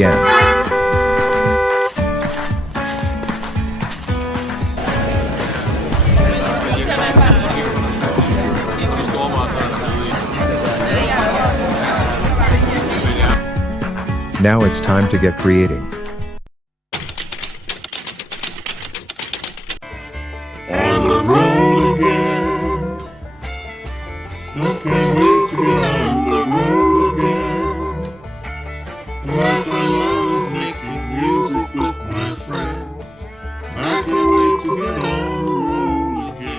again. Now it's time to get creating. On the road again. Just can't wait to get on the road again. Like I love making music with my friends. I can't wait to get on the road again.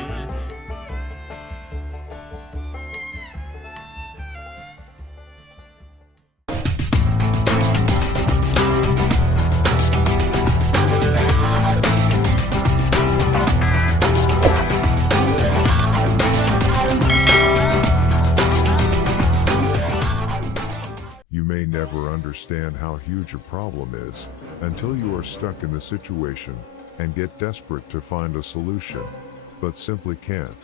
You may never understand how huge a problem is until you are stuck in the situation and get desperate to find a solution, but simply can't.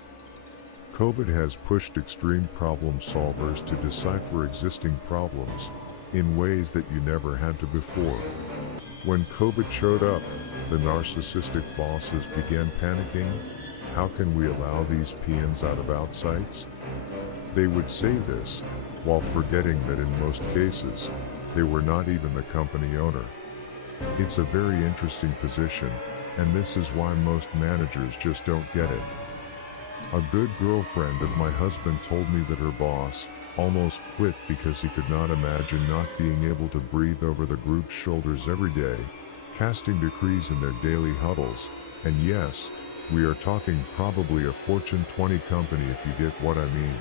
COVID has pushed extreme problem solvers to decipher existing problems in ways that you never had to before. When COVID showed up, the narcissistic bosses began panicking. How can we allow these peons out of outsites? They would say this, while forgetting that in most cases, they were not even the company owner. It's a very interesting position, and this is why most managers just don't get it. A good girlfriend of my husband told me that her boss almost quit because he could not imagine not being able to breathe over the group's shoulders every day, casting decrees in their daily huddles. And yes, we are talking probably a Fortune 20 company if you get what I mean.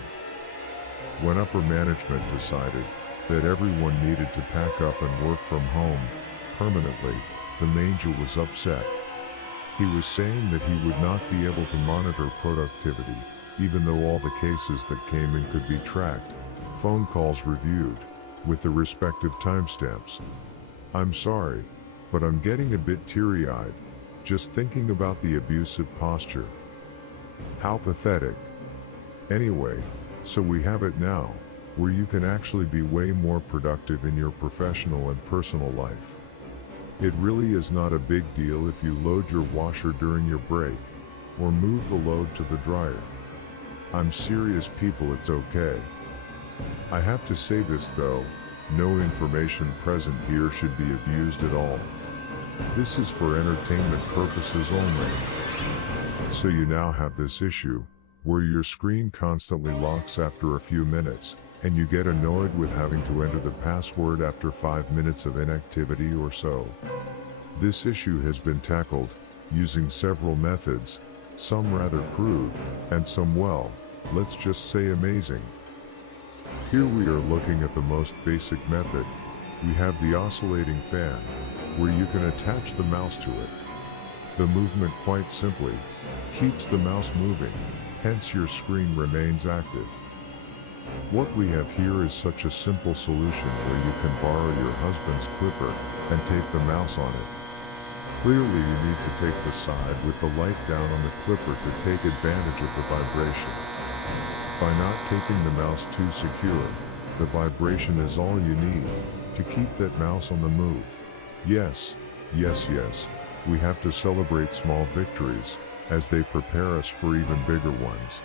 When upper management decided that everyone needed to pack up and work from home permanently, the manager was upset. He was saying that he would not be able to monitor productivity, even though all the cases that came in could be tracked, phone calls reviewed, with the respective timestamps. I'm sorry, but I'm getting a bit teary-eyed, just thinking about the abusive posture. How pathetic. Anyway, so we have it now, where you can actually be way more productive in your professional and personal life. It really is not a big deal if you load your washer during your break, or move the load to the dryer. I'm serious people, it's okay. I have to say this though, no information present here should be abused at all. This is for entertainment purposes only. So you now have this issue, where your screen constantly locks after a few minutes, and you get annoyed with having to enter the password after 5 minutes of inactivity or so. This issue has been tackled using several methods, some rather crude, and some, well, let's just say amazing. Here we are looking at the most basic method. We have the oscillating fan, where you can attach the mouse to it. The movement, quite simply, keeps the mouse moving, hence your screen remains active. What we have here is such a simple solution where you can borrow your husband's clipper and tape the mouse on it. Clearly you need to take the side with the light down on the clipper to take advantage of the vibration. By not taking the mouse too secure, the vibration is all you need to keep that mouse on the move. Yes, we have to celebrate small victories, as they prepare us for even bigger ones.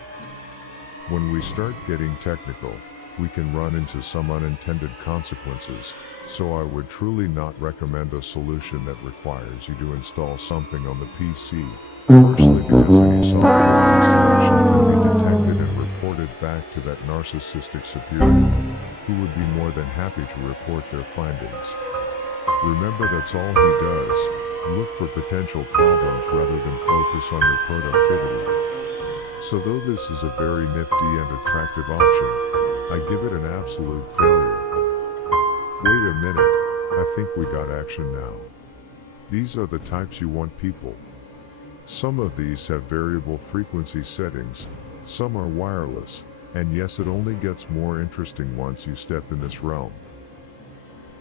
When we start getting technical, we can run into some unintended consequences, so I would truly not recommend a solution that requires you to install something on the PC. Firstly, because any software installation can be detected and reported back to that narcissistic superior, who would be more than happy to report their findings. Remember, that's all he does. Look for potential problems rather than focus on your productivity. So though this is a very nifty and attractive option, I give it an absolute failure. Wait a minute, I think we got action now. These are the types you want people. Some of these have variable frequency settings, some are wireless, and yes, it only gets more interesting once you step in this realm.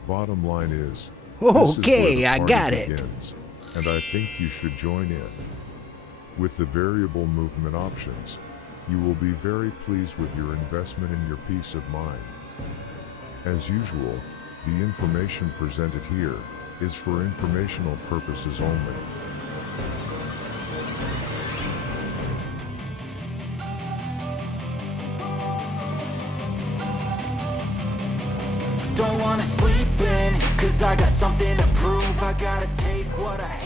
Bottom line is, okay, I got it. Begins, and I think you should join in. With the variable movement options, you will be very pleased with your investment and your peace of mind. As usual, The information presented here is for informational purposes only. Don't wanna sleep in, cause I got something to prove. I gotta take what I